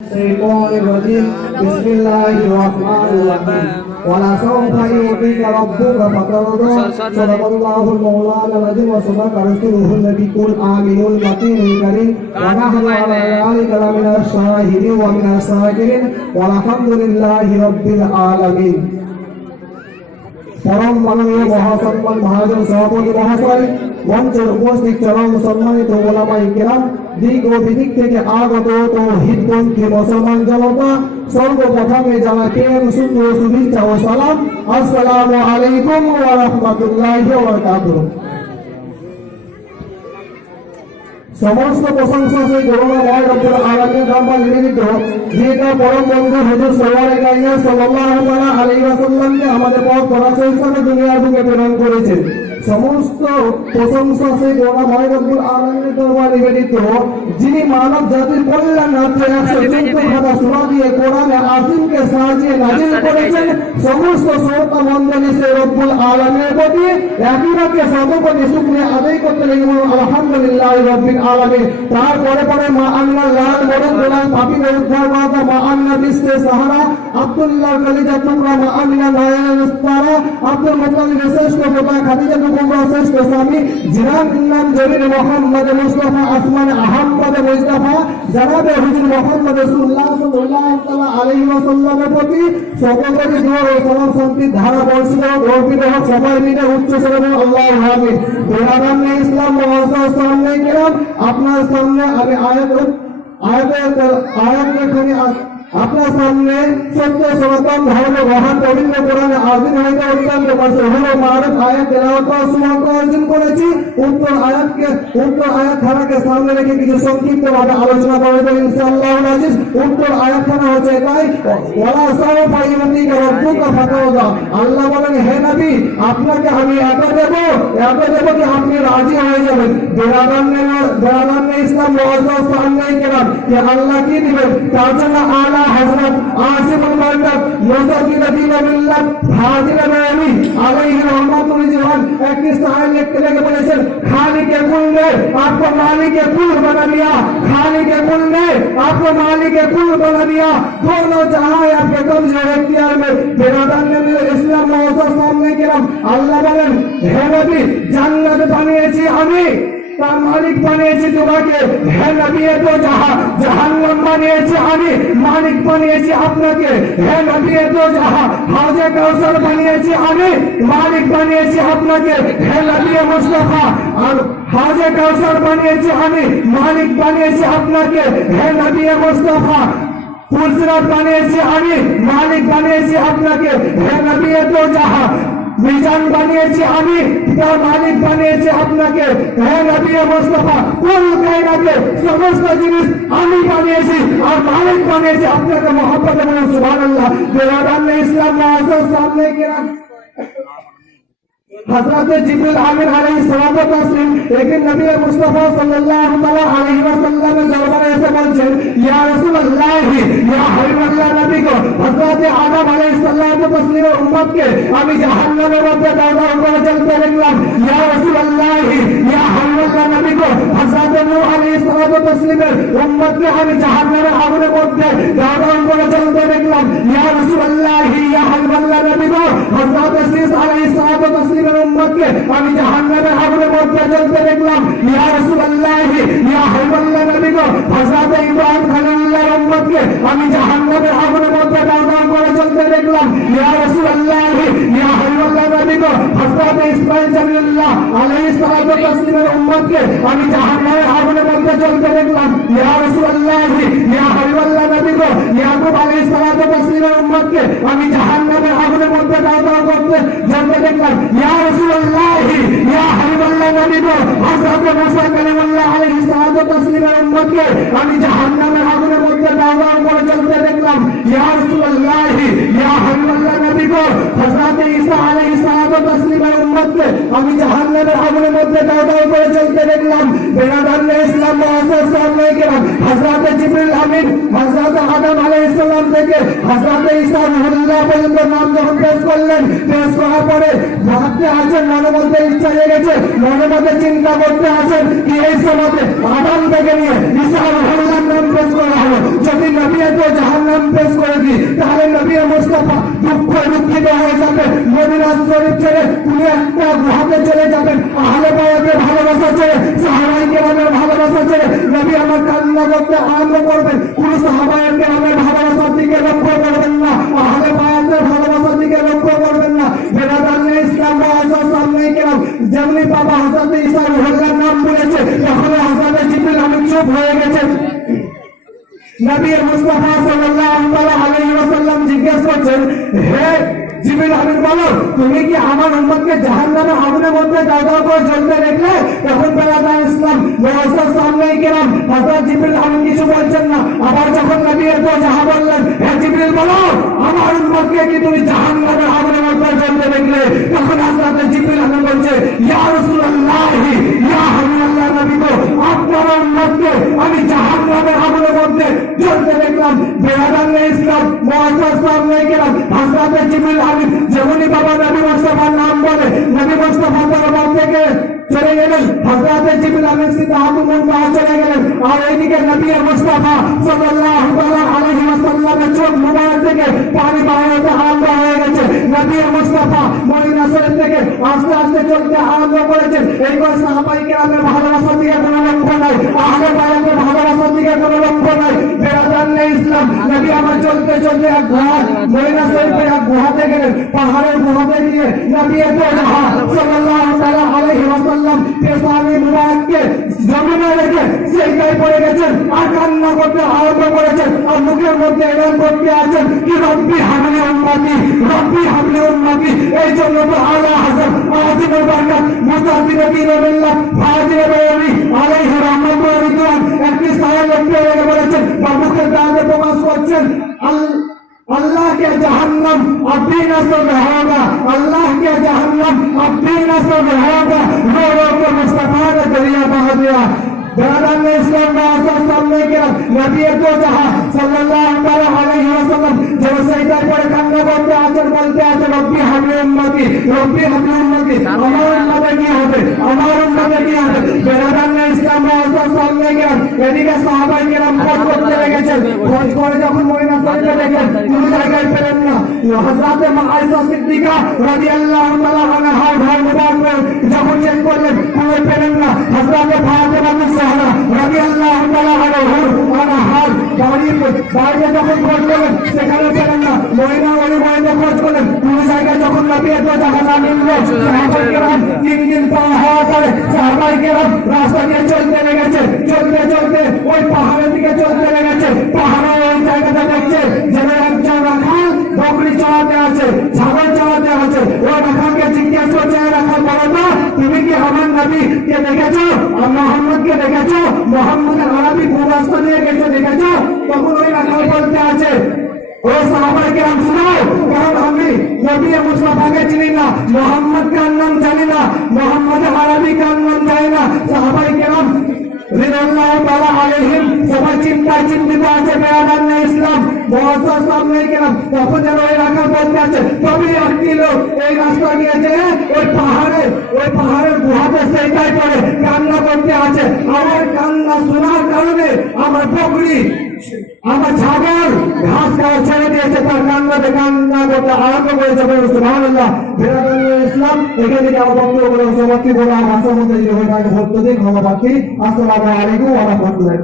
الشيطان الرجيم بسم الله الرحمن الرحيم ولسوف يعطيك ربك فترضى صدق الله المولانا العظيم وصدق رسوله النبي الآمين المتين الكريم ونحن على ذلك لمن الشاهدين ومن الشاكرين والحمد لله رب العالمين। পরম মাননীয় মহাসম্মান মহাজন সভাপতি মহাশয়, মঞ্চের উপস্থিত চরম সম্মানিত ওলামায়ে কেরাম, দিক ও বিদিক থেকে আগত তৌহিদপন্থী মুসলমান জনতা, সর্বপ্রথমে জানাতেন সুন্দর শুভেচ্ছা ও সালাম। আসসালামু আলাইকুম ওয়া রাহমাতুল্লাহি ওয়া বারাকাতুহু। সমস্ত প্রশংসা সেই করুণাময় রব্বুল আলামিনের দরবার নিবেদিত, যেটা পরম বন্ধু হুজুর সাল্লাল্লাহু আলাইহি ওয়াসাল্লামকে আমাদের পথ প্রদর্শক হিসেবে দুনিয়ার বুকে প্রেরণ করেছেন। সমস্ত প্রশংসা সেই করুণাময় রব্বুল আলামিনের দরবার নিবেদিত, যিনি মানব জাতির কল্যাণার্থে 114 খানা সূরা দিয়ে কোরআনে আজিমকে সাজিয়ে নাযিল করেছেন। সমস্ত শ্রোতা মণ্ডলী সেই রব্বুল আলামিনের প্রতি একই বাক্যে শতকোটি শুকরিয়া আদায় করতে লাগলেন, আলহামদুলিল্লাহ রাব্বিল আলামিন। তারপরে পরে মা আমিনার লাল বড় গোলাম পাপিদের উদ্ধার করা মা আমিনা বিশ্বে সাহারা, আব্দুল্লাহ কলিজা টুকরা মা আমিনা নয়নের ইস্তারা, আব্দুল মুত্তালিবের শ্রেষ্ঠ পিতা খাদিজা কুবরা শ্রেষ্ঠ স্বামী, জিনান নাম জরির মুহাম্মদ মুস্তাফা আসমান আহমদ মুস্তাফা জনাবে হুজুর মুহাম্মদ রাসূলুল্লাহ সাল্লাল্লাহু আলাইহি ওয়াসাল্লামের প্রতি সকলের দোয়া ও সালাম শান্তির ধারা বর্ষিত অর্পিত হোক। সবাই মিলে উচ্চ স্বরে আল্লাহু আমিন। বেরাদান ইসলাম মুআজ্জাজ সামনে কেরাম, আপনার সামনে আমি আপনার সামনে সত্য সনাতন ধর্ম মহান পবিত্র কোরআনে আজিম হইতে অত্যন্ত মাসহুর মারুফ আয়াত তেলাওয়াত ও সুন্নাত অর্জন করেছি। উত্তর আয়াত খানাকে সামনে রেখে কিছু সংক্ষিপ্তভাবে আলোচনা করব ইনশাআল্লাহ আজিজ। উত্তর আয়াত খানা হচ্ছে তাই ওয়ালা সাওফা ইউতিকা রাব্বুকা ফাতাওদা। আল্লাহ বলেন, হে নবী, আপনাকে আমি এত দেব কি আপনি রাজি হয়ে যাবেন। বেরাদান ইসলাম মুআজ্জাজ সামনে কেরাম, যে আল্লাহ কি দিবেন তার জন্য আলা হযরত আসিফুল মান্নাত মুজাদ্দিদ দ্বীন মিল্লাত হাজির নামি আলাইহি রহমাতুল জিওয়ান একটি সাহেব লিখতে লেগে বলেছেন, খালিকে কুল ने आपको मालिक कुल बना दिया, खालिके कुल ने आपको मालिक कुल बना दिया, दोनों जहां आपके कब्जे इख्तियार में। बेरादान इस्लाम मुआज्जाज सामने केराम, আল্লাহ বলেন, হে নবী, জান্নাত বানিয়েছি আমি, তার মালিক বানিয়েছি তোমাকে। হে নবী, তো জাহান্নাম বানিয়েছি আমি, মালিক বানিয়েছি আপনাকে। হে নবী, তো হাউজে কাউসার বানিয়েছি আমি, মালিক বানিয়েছি আপনাকে। হে নবী মুস্তাফা, আর হাউজে কাউসার বানিয়েছি আমি, মালিক বানিয়েছি আপনাকে। হে নবী মুস্তাফা, পুলসিরাত বানিয়েছি আমি, মালিক বানিয়েছি আপনাকে। হে নবী, তো মিজান বানিয়েছি আমি, তার মালিক বানিয়েছি আপনাকে। হে নবী মুস্তাফা, কুল কায়নাতে সমস্ত জিনিস আমি বানিয়েছি আর মালিক বানিয়েছি আপনাকে। মুহাম্মদ বলেন সুবহানাল্লাহ। বেরাদান ইসলাম মুআজ্জাজ সামনে কেরাম, हजरत जिब्रील आमिर अलैहिस्सलाम तस्लीम लेकिन नबी मुस्तफा सल्लल्लाहु अलैहि वसल्लम दरबारे ऐसे बोलছেন, या रसूलुल्लाह, या हबीबुल्लाह नबी को हजरत आदम अलैहिस्सलाम तस्लीम उम्मत के আমি জাহান্নামের মধ্যে দাঁড়ানো করে চলতে দেখলাম। या रसूलुल्लाह, या हबीबुल्लाह नबी को हजरत নূহ अलैहिस्सलाम तस्लीমের উম্মত কে আমি জাহান্নামের আগুনের মধ্যে দাঁড়ানো করে চলতে দেখলাম। या रसूलुल्लाह, या हबीबुल्लाह नबी को हजरत ঈসা अलैहिस्सलाम तस्लीम उम्मत के আমি জাহান্নামের আগুনের মধ্যে জ্বলতে দেখলাম। ইয়া রাসূলুল্লাহ, ইয়া হাবিবাল্লাহ নবী গো হযরত ইব্রাহিম খলিলুল্লাহর উম্মত কে আমি জাহান্নামের আগুনের মধ্যে দাঁড়ানো করে জ্বলতে দেখলাম। ইয়া রাসূলুল্লাহ, ইয়া হাবিবাল্লাহ নবী গো হযরত ইসমাঈল খলিলুল্লাহ আলাইহিস সালাতু ওয়াস সালামের উম্মত কে আমি জাহান্নামের আগুনের মধ্যে জ্বলতে দেখলাম। ইয়া রাসূলুল্লাহ, ইয়া হাবিবাল্লাহ নবী গো ইয়াকুব আলাইহিস সালাতু ওয়াস সালামের উম্মত কে আমি জাহান্নামের আগুনের মধ্যে দাঁড়ানো করতে জ্বলতে দেখলাম। ইয়া রাসূলুল্লাহ, ইয়া হাবিবাল্লাহ নবী গো হযরত মুসা কালিমুল্লাহ আলাইহিস সালাতু ওয়াস সালামের উম্মত কে আমি জাহান্নামের আগুনের মধ্যে দাঁড়ানো করে জ্বলতে দেখলাম। ইয়া রাসূলুল্লাহ, ইয়া হাবিবাল্লাহ নবী গো হযরত ঈসা আলাইহিস সালাতু ওয়াস সালামের উম্মত কে আমি জাহান্নামের আগুনের মধ্যে দাঁড়ানো করে জ্বলতে দেখলাম। বেরাদান ইসলাম মুআজ্জাজ সামনে কেরাম, হযরত জিবরিল আমিন হযরত আদম আলাইহিস সালাম থেকে হযরত ঈসা রুহুল্লাহ পর্যন্ত নাম যখন পেশ করলেন, পেশ করার পরে ভাবতে আছেন, মনের মধ্যে ইচ্ছা জেগেছে, মনের মধ্যে চিন্তা করতে আছেন কি এই সমাজে আদম থেকে নিয়ে ঈসা রুহুল্লাহর নাম পেশ করা হলো, যদি নবী শিক্ষিত হয়ে যাবেন, মদিনা শরীফ ছেড়ে তুমি একটা গুহাতে চলে যাবেন, আহলে বায়াতের ভালোবাসা ছেড়ে, সাহাবায়ে কেরামের ভালোবাসা ছেড়ে নবী আমার কান্না করতে আরম্ভ করবেন। কোন সাহাবায়ে কেরামের ভালোবাসার দিকে লক্ষ্য করবেন না, আহলে বায়াতের ভালোবাসার দিকে লক্ষ্য করবেন না। বেরাদানে ইসলাম মুআজ্জাজ সামনে কেরাম যেমনি বাবা হযরত ঈসা রুহুল্লাহর নাম বলেছে, তখন হযরত জিবরিল আমিন চুপ হয়ে গেছেন। নবী মুস্তাফা সাল্লাল্লাহু আলাইহি ওয়াসাল্লাম জিজ্ঞেস করছেন, হে জিবরিল আমিন বলো, তুমি কি আমার উম্মতকে জাহান্নামে আগুনের মধ্যে দাও করে জ্বলতে দেখলে? তখন বেরাদান ইসলাম মুআজ্জাজ সামনে কেরাম হযরত জিবরিল আমিন কিছু বলছেন না। আবার যখন নবী এত যাহা বললেন, হে জিবরিল বলো, আমার উম্মতকে কি তুমি জাহান্নামে আগুনের মধ্যে জ্বলতে দেখলে? তখন হযরত জিবরিল আমিন বলছে, ইয়া রাসূলুল্লাহ, ইয়া হাবিবাল্লাহ, নবী গো, আপনার উম্মতকে আমি জাহান্নামের আগুনের মধ্যে জ্বলতে দেখলাম। বেরাদান ইসলাম মুআজ্জাজ সামনে কেরাম হযরত জিবরিল আমিন যেমনি বাবা নবী মুস্তাফার নাম বলে, নবী মুস্তাফা দরবার থেকে চলে গেলেন, হযরত জিবরিল আমিন সিদ্ধাতুল মুনতাহা চলে গেলেন। আর এইদিকে নবী মুস্তাফা সাল্লাল্লাহু আলাইহি ওয়াসাল্লামের চোখ মুবারক থেকে পানি বের হতে আরম্ভ হয়ে গেছে। নবী মুস্তাফা মদিনা শরীফ থেকে আস্তে আস্তে চলতে আরম্ভ করেছেন। এই করে সাহাবায়ে কেরামের ভালোবাসার দিকে কোনো লক্ষ্য নাই, আহলে বায়াতের ভালোবাসার দিকে কোনো লক্ষ্য নাই। বেরাদান ইসলাম নবী আমার চলতে চলতে এক গুহা, মদিনা শরীফে এক গুহাতে গেলেন। পাহাড়ের গুহাতে গিয়ে নবী সাল্লাল্লাহু আলাইহি ওয়াসাল্লাম পেশানি মুবারককে জমিনে রেখে সেজদায় পড়ে গেছেন আর কান্না করতে আরম্ভ করেছেন। আর মুখের মধ্যে এলান করতে আছেন কি রব্বি হাবলি উম্মতি, রব্বি হাবলি উম্মতি। এই জন্য তো আলা হাসান আজিমুল বারাকাত মুসাদ্দিদ বিল্লাহ ফাজিল বায়ানি আলাইহি রাহমাতুল্লাহ ওয়া রিদওয়ান একটি সাহাবা লিখতে বলেছেন বা মুখের দ্বারে প্রকাশ করছেন, अल्लाह के जहन्नम अब भी न सब होगा, अल्लाह के जहन्नम अब भी न सब होगा, रो रो के मुस्तफा ने दरिया बहा दिया। बेरादान इस्लाम मुआज्जाज सामने केराम नबी तो जहां सल्लल्लाहु अलैहि वसल्लम जब सजदा করে কান্না করতে আছেন, বলতে আছেন রব্বি হাবলি উম্মতি, রব্বি হাবলি উম্মতি। আমার উম্মতে কি হবে, আমার উম্মতে কি হবে? বেরাদান ইসলাম মুআজ্জাজ সামনে কেরাম এদিকে সাহাবায়ে কেরাম খোঁজ করতে লেগেছেন। খোঁজ করে যখন মদিনা শরীফে দেখেন কোনো জায়গায় পেলেন না, হযরত আয়েশা সিদ্দিকা রাদিয়াল্লাহু তাআলা আনহা ঘর মুবারক যখন চেক করলেন কোনো পেলেন না, হযরত ফাতেমা জাহরা রাদিয়াল্লাহু তাআলা আনহা বাইরে যখন খোঁজ করলেন সেখানে পেলেন না, মদিনা মদিনা খোঁজ করলেন কোনো জায়গায় যখন নবী এত জায়গা না মিলল, সাহাবায়ে কেরাম তিন দিন পার হওয়ার পরে সাহাবায়ে কেরাম রাস্তা দিয়ে চলতে লেগেছে। চলতে চলতে ওই পাহাড়ের দিকে চলতে লেগেছে। পাহাড়ের ওই জায়গাটা দেখছে যেন একজন রাখাল বকরি চড়াতে আছে, ছাগল চড়াতে আছে। ওই রাখালকে জিজ্ঞেস করছে, রাখাল বলো তো, তুমি কি আমার নবীকে দেখেছো, মোহাম্মদকে দেখেছো, মোহাম্মদের আরবি কোন রাস্তা দিয়ে গেছে দেখেছো? তখন ওই রাখাল বলতে আছে, ও সাহাবায়ে কেরাম শুনো, কারণ আমি নবী মুস্তাফাকে চিনি না, মোহাম্মদ কার নাম জানি না, মোহাম্মদের আরবি কার নাম জানি না। সাহাবায়ে কেরাম রিদওয়ানুল্লাহি তাআলা আলাইহিম সবাই চিন্তায় চিন্তিত আছে। বেরাদান ইসলাম মুআজ্জাজ সামনে কেরাম তখন যেন ওই রাখাল বলতে আছে, তবে একটি লোক এই রাস্তা গিয়েছে ওই পাহাড়ের গুহাতে সেটাই করে কান্না করতে আছে। আমার কান্না শোনার কারণে আমার বকরি, আমার ছাগল ঘাস খাওয়া ছেড়ে দিয়েছে, তার কান্নাতে কান্না করতে আরম্ভ করেছে। সুবহানাল্লাহ। বেরাদান ইসলাম এখানে থেকে আমার বক্তব্য বলে সমাপ্তি বলে ভাষার মধ্যে যে হয়ে থাকে সত্য দিক ক্ষমা প্রার্থী। আসসালামু আলাইকুম ওয়া রাহমাতুল্লাহ।